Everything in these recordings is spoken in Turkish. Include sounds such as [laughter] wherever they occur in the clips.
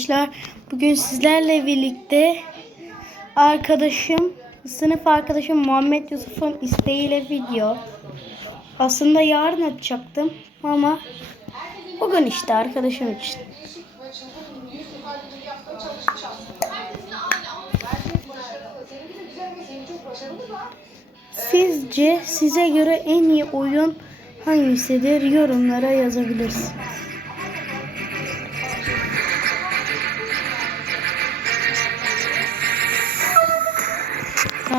arkadaşlar. Bugün sizlerle birlikte arkadaşım, sınıf arkadaşım Muhammed Yusuf'un isteğiyle video. Aslında yarın atacaktım ama bugün işte arkadaşım için. Sizce size göre en iyi oyun hangisidir? Yorumlara yazabilirsiniz.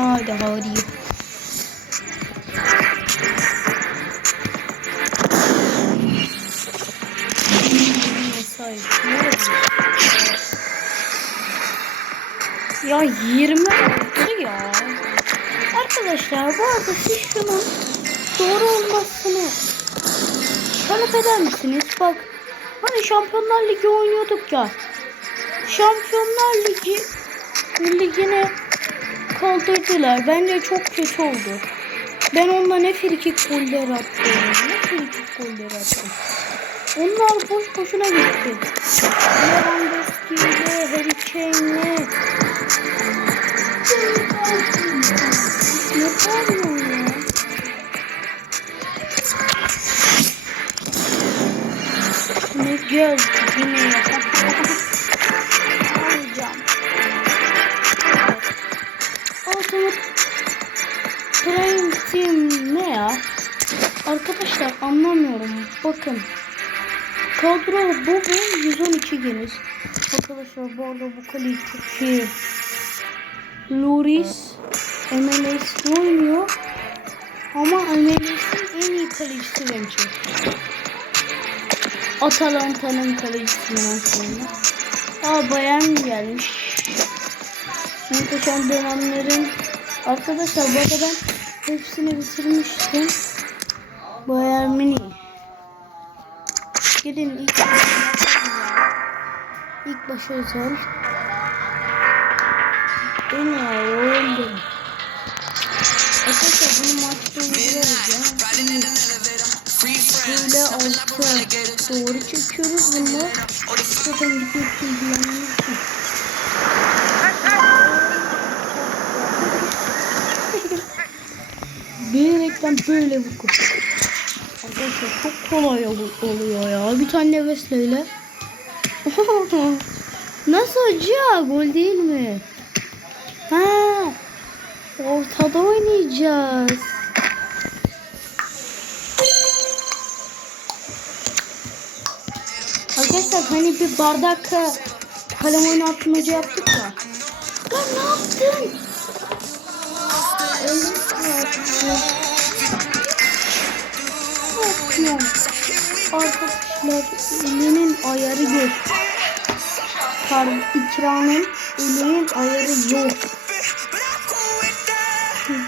Haydi hadi. Ya 26 ya. Arkadaşlar bu arada siz doğru olmasını talep eder misiniz? Bak hani Şampiyonlar Ligi oynuyorduk ya. Şampiyonlar Ligi ligine kaldırdılar. Bence çok kötü oldu. Ben onunla ne frikik goller attım. Ne frikik goller attım. Onlar boş boşuna gitti. Lewandowski'yle, Harry Kane'le. Ne ya? Ne göz yine ya. Team ne ya? Arkadaşlar anlamıyorum. Bakın. Kadro bu bu 112 geniş. Arkadaşlar bu arada bu kaleyi çok iyi. Loris MLS oynuyor. Ama MLS'in en iyi kalecisi bence. Atalanta'nın kalecisinden sonra. Aa Bayern gelmiş. Muhteşem dönemlerin Arkadaşlar bu arada ben hepsini bitirmiştim. Bayern Münih. Gidin ilk ilk başa özel. Bu ne ya öldüm. Arkadaşlar bunu maçta uyguluyoruz ya. Böyle altı doğru çekiyoruz bunu. Zaten gidiyor ilgilenmek için. Bilerekten böyle bu kutu. Arkadaşlar çok kolay ol- oluyor ya. Bir tane nefesle. [laughs] Nasıl acı? Gol değil mi? Ha. Ortada oynayacağız. Arkadaşlar hani bir bardak e, kalem oynatmaca yaptık ya. Lan ne yaptım. Bakıyorum. Arkadaşlar elinin ayarı yok. Kar ikranın elinin ayarı yok.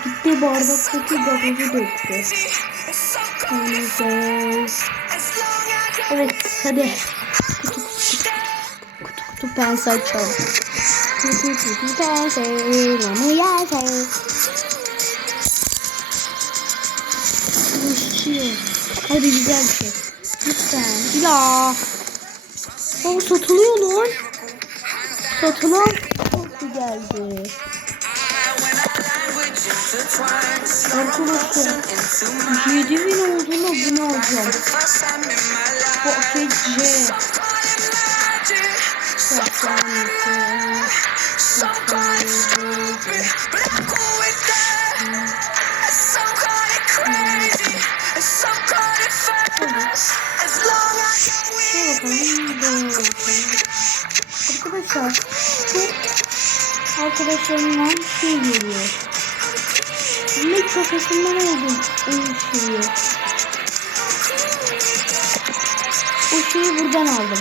Gitti bardaktaki gazı döktü. Evet hadi. Kutu kutu kutu kutu kutu pense açalım. Kutu kutu pense onu Hadi güzel bir şey. Lütfen. Ya. O satılıyor lan. Satılan çok geldi. Arkadaşlar 7000 olduğunda bunu alacağım. Pocket J. Arkadaşlar arkadaşlarımdan şey geliyor. Ne profesyonel oldum oluşturuyor. O şeyi buradan aldım.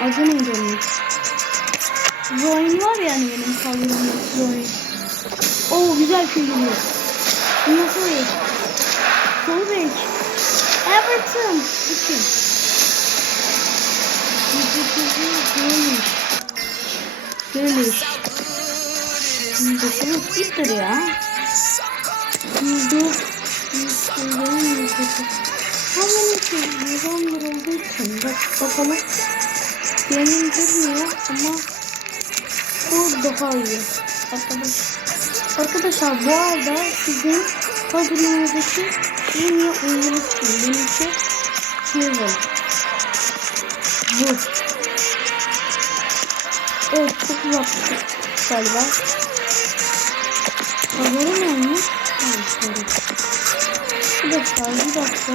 Adı neydi onun? Zoin var yani benim kaldırımda Zoin. Oo güzel şey geliyor. Nasıl renk? Sol renk. Everton için. Görmüş. Görmüş. Yüzdesini bittir ya. Yüzde yüzde yüzde Ama ne ki yüzde olduğu için bak bakalım. Benim durmuyor ama bu daha iyi. Arkadaşlar. Arkadaşlar bu arada sizin kadronuzdaki en iyi oyuncu kim? Benimki Steven. Bu. Evet çok uzaktık galiba. Evet doğru. Bir dakika bir dakika.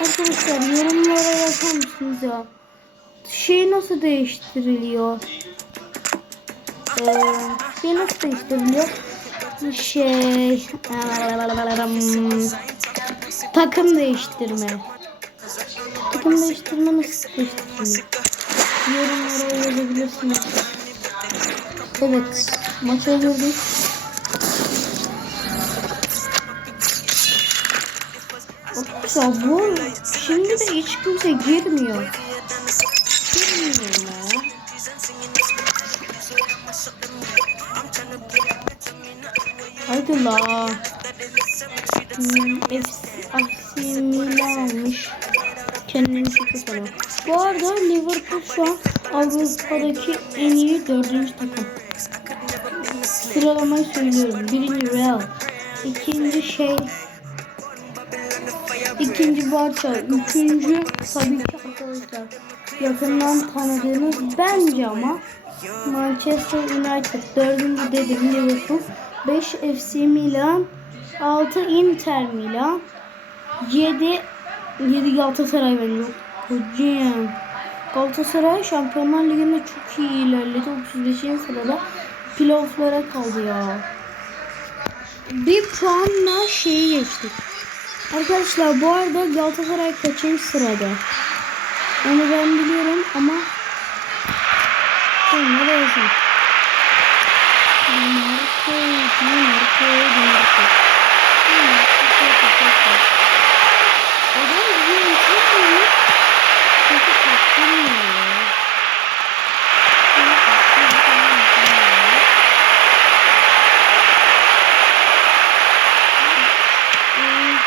Arkadaşlar yorumlara yazar mısınız ya? Şey nasıl değiştiriliyor? Ee, şey nasıl değiştiriliyor? Şey... Takım değiştirme. Takım değiştirme nasıl değiştiriliyor? Yorumlara yazabilirsiniz. Evet. Maç alıyoruz. Arkadaşlar bu şimdi de hiç kimse girmiyor. Ya. Haydi la. Hmm, FC Milan'mış. Kendini çok sanıyor. Bu arada Liverpool şu an Avrupa'daki en iyi dördüncü takım. Sıralamayı söylüyorum. Birinci Real. İkinci şey İkinci Barça, üçüncü tabii ki arkadaşlar yakından tanıdığınız bence ama Manchester United, dördüncü dedim Liverpool, 5 FC Milan, 6 Inter Milan, 7 7 Galatasaray bence. Hocam. Galatasaray Şampiyonlar Ligi'nde çok iyi ilerledi. 35. sırada playoff'lara kaldı ya. Bir puanla şeyi geçtik. Arkadaşlar bu arada Galatasaray kaçıncı sırada? Onu ben biliyorum ama Sonra da yazın. Marco, Marco, Marco. Adam bizi unutamıyor. Çünkü kaptırmıyor ya. Hmm.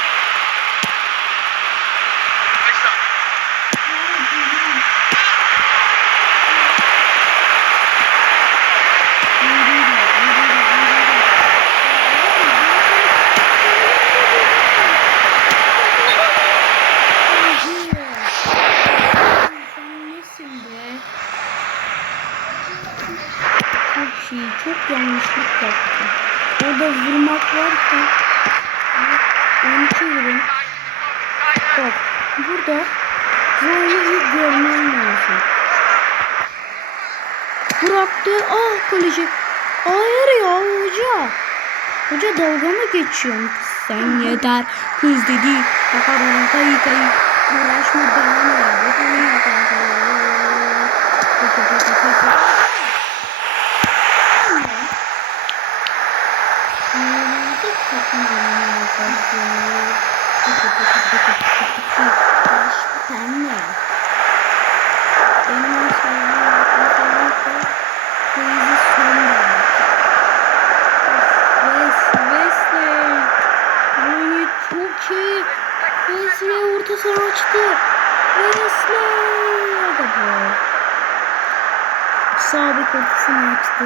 Çok şey, çok yanlışlık yaptım. Orada vurmak varken onu çevirin. Bak burada Zoe'yi görmem lazım. Bıraktı. Ah kaleci. Hayır ya hoca. Hoca dalga mı geçiyorsun? Sen yeter. Kız dedi. Bakalım kayı kayı. Uğraşma benimle. Bakın yapacağım. Pembe. En sevdiğim arkadaşlar Crazy Sonda. Wes, Wesley. Böyle çok iyi. Wesley orta saha açtı. Wesley. O da bu. Sağ bek ortasını açtı.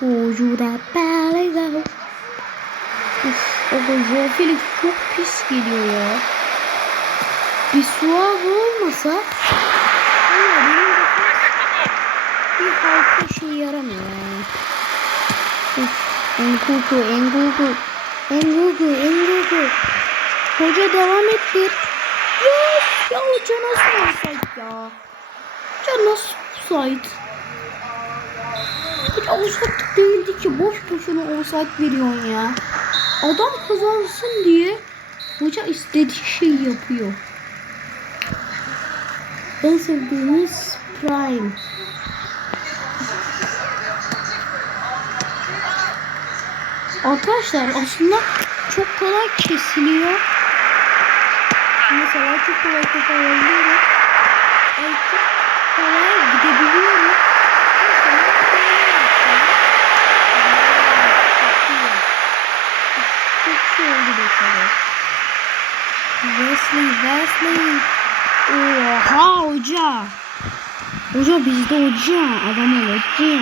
Jura legal. Uf, o Joao Felix çok pis geliyor ya. Bir suave olmasa defans bir halka şey yaramıyor yani. Uf, Enkuku, Enkuku, Enkuku, Enkuku. Hoca devam ettir. Yes! Ya hoca nasıl offside ya? Nasıl offside? Hoca offside değildi ki. Boş boşuna offside veriyorsun ya. Adam kazansın diye hoca istediği şeyi yapıyor. En sevdiğimiz Prime. Arkadaşlar aslında çok kolay kesiliyor. Mesela çok kolay toparlayabiliyorum. Ay çok kolay gidebiliyorum. Mesela şöyle yapacağım. Wesley, Wesley. Oha hoca. Hoca bizde hoca. Adam hoca.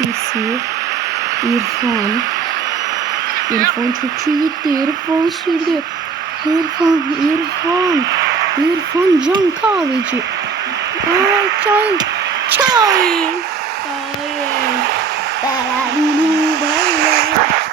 Birisi. İrfan. İrfan çok iyi gitti. İrfan sürdü. İrfan, İrfan. İrfan can kahveci. Aa, çay. Çay. Çay.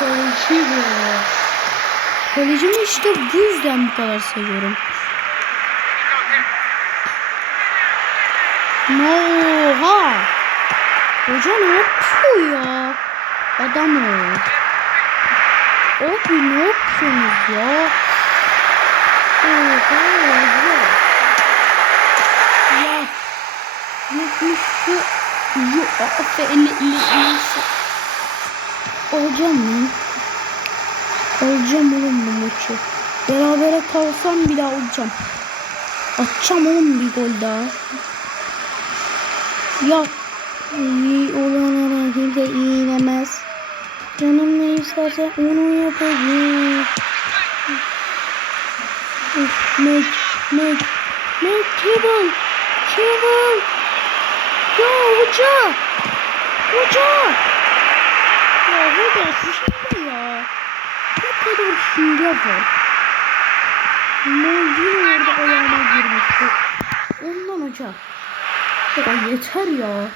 Kaleci bu. Kalecimi işte bu yüzden bu kadar seviyorum. Oha! Hoca ne yapıyor ya? Adam o. Abi ne yapıyorsunuz ya? Oha ya. Ya. Yokmuştu. Yok. Aferin. Olacağım lan. Alacağım oğlum bu maçı. Berabere kalsam bile alacağım. Atacağım oğlum bir gol daha. Ya iyi olana kimse iğnemez. Canım ne isterse onu yapacağım. Uf, Mac, Mac, Mac, Kevin. Ya hoca, hoca. Ya hoca şimdi ya. Ne kadar şimdi var. Mourinho orada ayağıma girmişti. Ondan hoca. Ya yeter ya.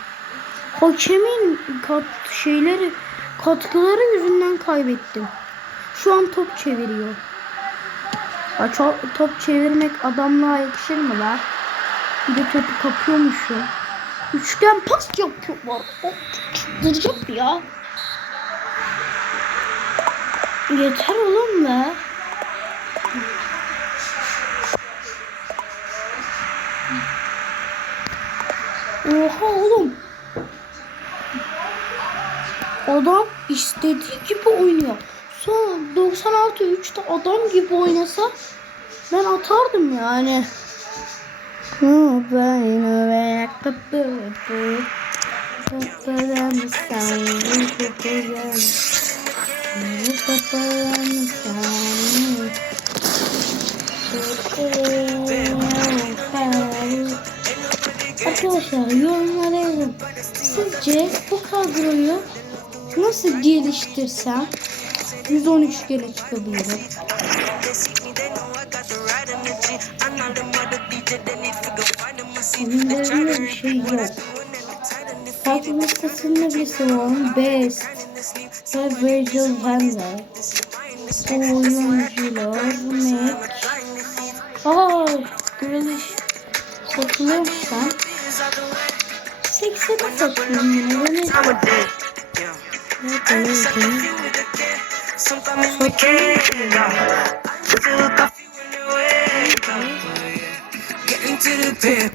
Hakemin kat şeyleri katkıları yüzünden kaybettim. Şu an top çeviriyor. Ya top çevirmek adamlığa yakışır mı la? Bir de topu kapıyormuşum. Üçgen pas yapıyorlar. Oh, çıldıracağım ya. Yeter oğlum be. Oha oğlum. Adam istediği gibi oynuyor. Son 96 3'te adam gibi oynasa ben atardım yani. Arkadaşlar yorumlara yazın. Sizce bu kadroyu nasıl geliştirsem 113 gene çıkabilirim. Oyunlarında bir şey yok. Farklı listesinde birisi var. Best ve Virgil van Dijk. Oyuncular Mac. Aa, Grealish satılıyormuş lan. 80'e satıyorum yine. Bu ne?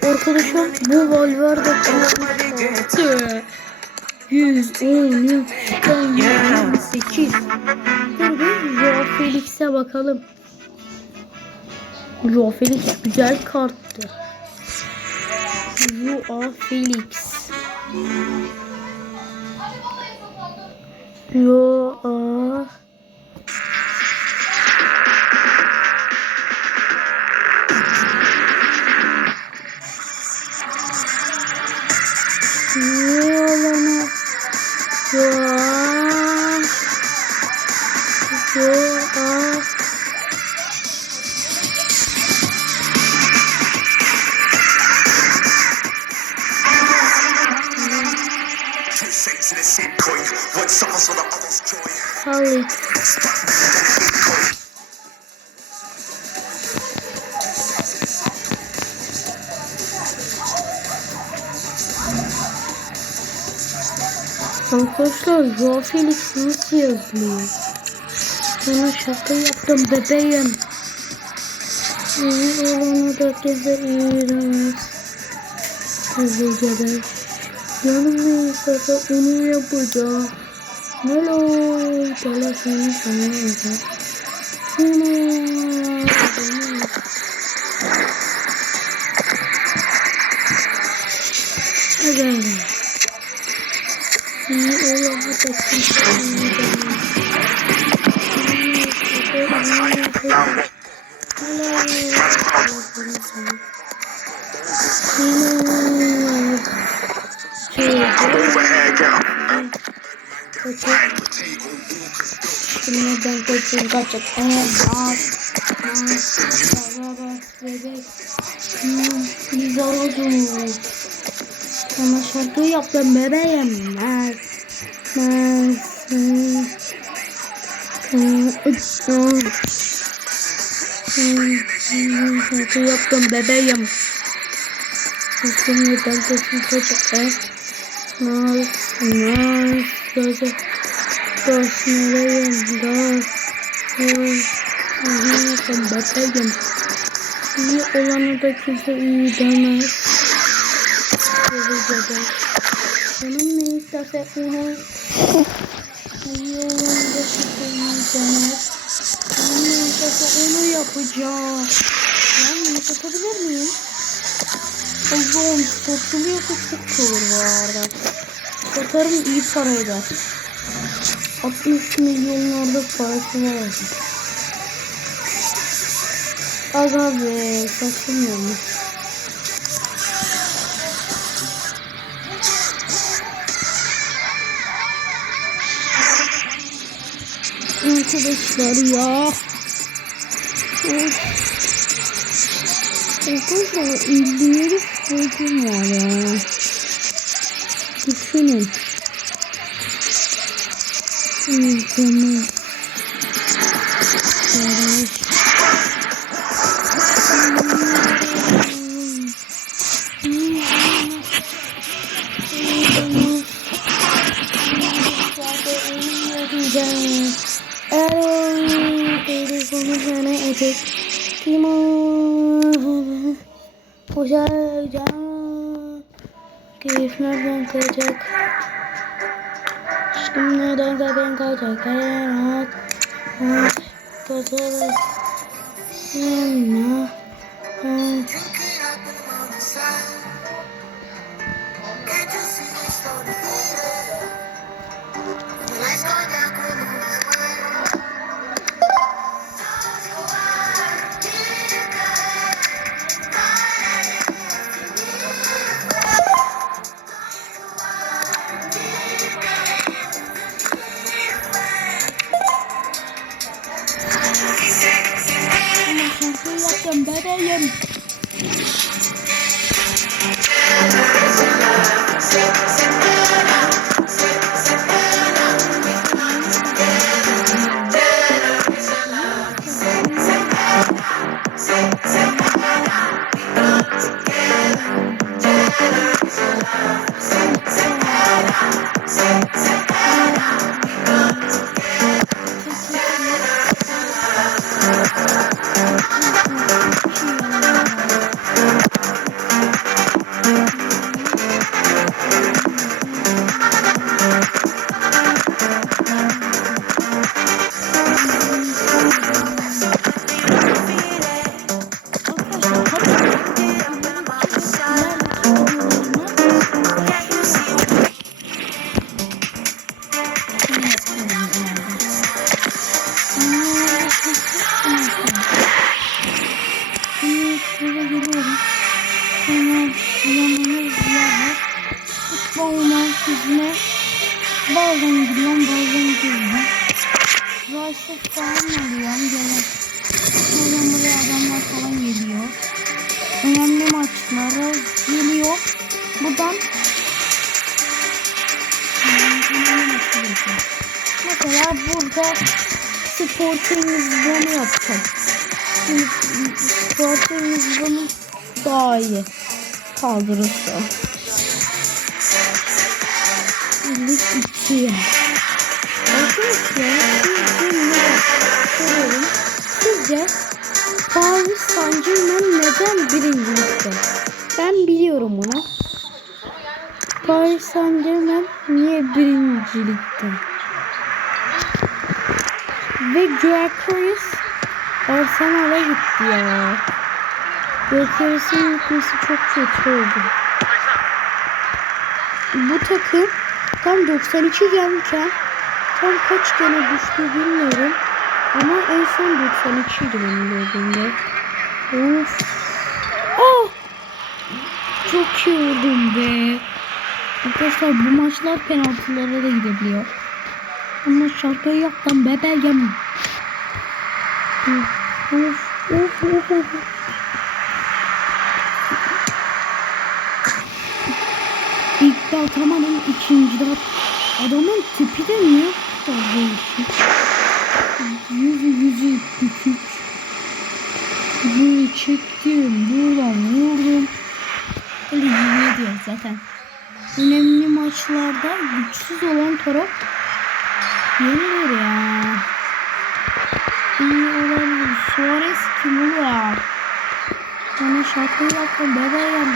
Arkadaşım bu Valverde kalktı. 113'ten 128. Dur bir Joao Felix'e bakalım. Joao Felix güzel karttı. Joao Felix. Joao Arkadaşlar Joao Felix nasıl yazılıyor? Sana şaka yaptım bebeğim. İyi olanı da gezer iğrenç. Hızlı geber. Yanımda da onu yapacağım. Hello, telefonu sana yazar. Hello, Şimdiden kaçın kaçın. Evet, az. Bebek. Biz olduk. Sana şarkı yaptım bebeğim. Mer. Şarkı yaptım bebeğim. Şimdiden kaçın kaçın. Naz. Naz. Naz. Dost nereyim dost Ahmet'im bebeğim İyi olanı da kimse iyi demez Gerizede Canım onu İyi olanı da Canım ne isterse onu yapacağım Ben bunu satabilir miyim? Allah'ım satılıyorsa çok olur bu arada Satarım iyi para eder 60 milyonlarda parası var. Aga be satılmıyormuş. Arkadaşlar ya. Arkadaşlar 57 sporcum var ya. Düşünün. İzleme. Barış. Nereden kaçacak Aşkım neden kalbin kaçacak Hayat Hayat Kaçacak Yanına Bye. Futbol merkezine bazen gidiyorum bazen gidiyorum. Rice'ı falan alıyorum gene. Sonra buraya adamlar falan geliyor. Önemli maçlara geliyor. Buradan önemli maçlar yapıyor. Mesela portemiz bunu yapacağım. Şimdi portemiz bunu daha iyi kaldırırsa. Lig 2'ye. Arkadaşlar soruyorum. Sizce Paris Saint Germain neden birincilikte? Ben biliyorum bunu. Paris Saint Germain niye birincilikte? Ve Gyökeres Arsenal'a gitti ya. Gyökeres'in gitmesi çok kötü oldu. Bu takım tam 92 gelmişken tam kaç gene düştü bilmiyorum. Ama en son 92 idi benim gördüğümde. Of. Oh! Çok iyi vurdum be. Arkadaşlar bu maçlar penaltılara da gidebiliyor. Ama şarkıyı yaptım bebeğim. Of of of of. İlk de atamadım ikinci de. Adamın tipi de niye kadar değişik? Yüzü yüzü küçük. Böyle çektim. Buradan vurdum. Öyle diyor zaten. Önemli maçlarda güçsüz olan taraf yenilir ya. İyi olabilir. Suarez kim ulan? Bana şaka yapma bebeğim.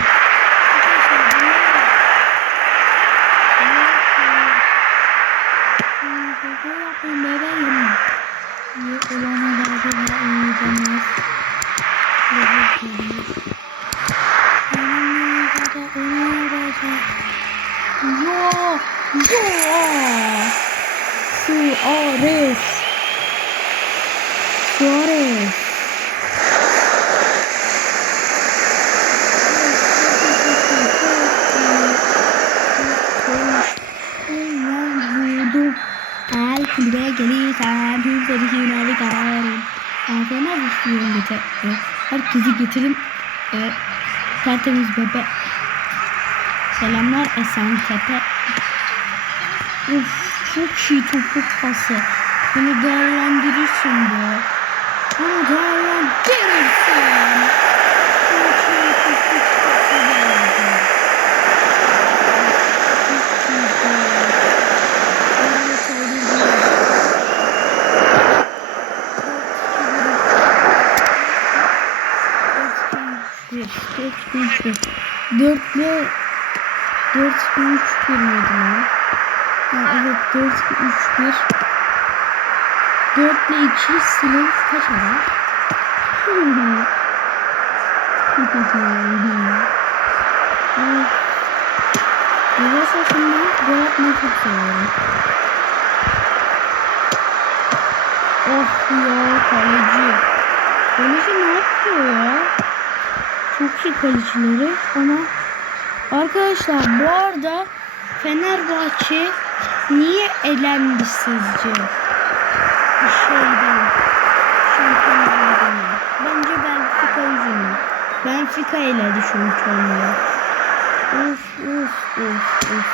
Yo, yo. Suarez. Suarez. Kulübe gelirsen tüm serisiyle kararım. Afiyetler istiyorum getir. E, herkesi getirin. E, tertemiz bebe. Selamlar Esentepe. Uf çok iyi topuk pası. Bunu değerlendirirsin be. Bunu değerlendirirsin. Çok iyi topuk pası geldi. Dört. Dörtle dört bin üç miydi lan? Ha, evet dört bin üç bir. Dörtle iki silin kaç eder? Yavaş aslında gol atmayı çok seviyorum. Oh ya kaleci. Kaleci ne yapıyor ya? Çok iyi kalecileri ama arkadaşlar bu arada Fenerbahçe niye elendi sizce? Şeyden Şampiyonlardan. Bence Benfica yüzünden. Benfica eledi şampiyonluğu. Of of of of.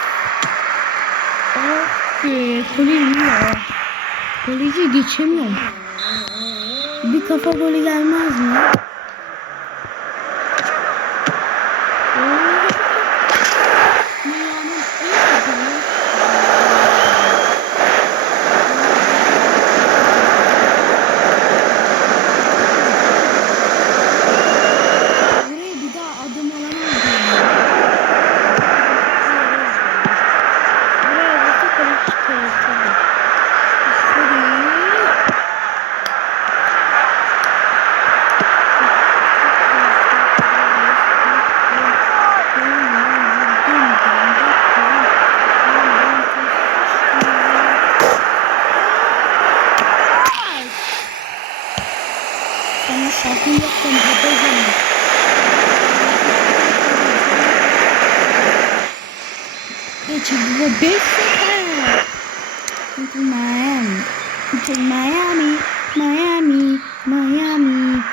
Ah be kaleci ya. Kaleci geçemiyorum. Bir kafa golü gelmez mi? Dünyanın en güzeli. Buraya bir daha adım alamaz yani. Buraya bakı kalıp çıkartalım. Şurayı. Sana şarkı yapsam yapacağım. Geçildi ve 5 sefer. Into Miami. Into Miami. Miami. Miami.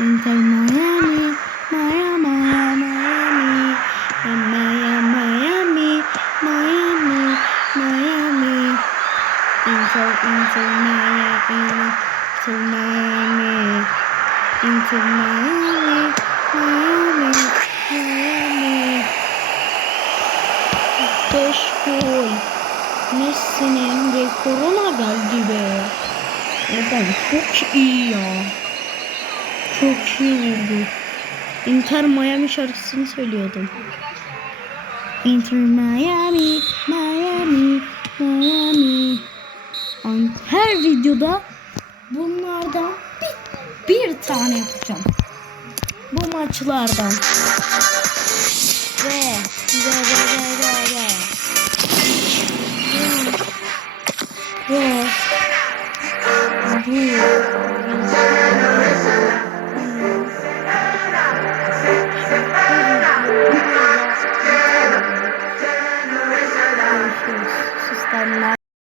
Into Miami. Miami. Miami. Miami. Miami. Miami. Miami. Into, into Miami. To Miami. Into Miami. Miami. Miami. 5 gol. Messi'nin rekoruna geldi be. Adam çok iyi ya. Çok iyi vurdu. Inter Miami şarkısını söylüyordum. Inter Miami, Miami, Miami. Her videoda bunlardan bir, bir tane yapacağım. Bu maçlardan. Ve ve ve ve ve ve. Ve. Bu.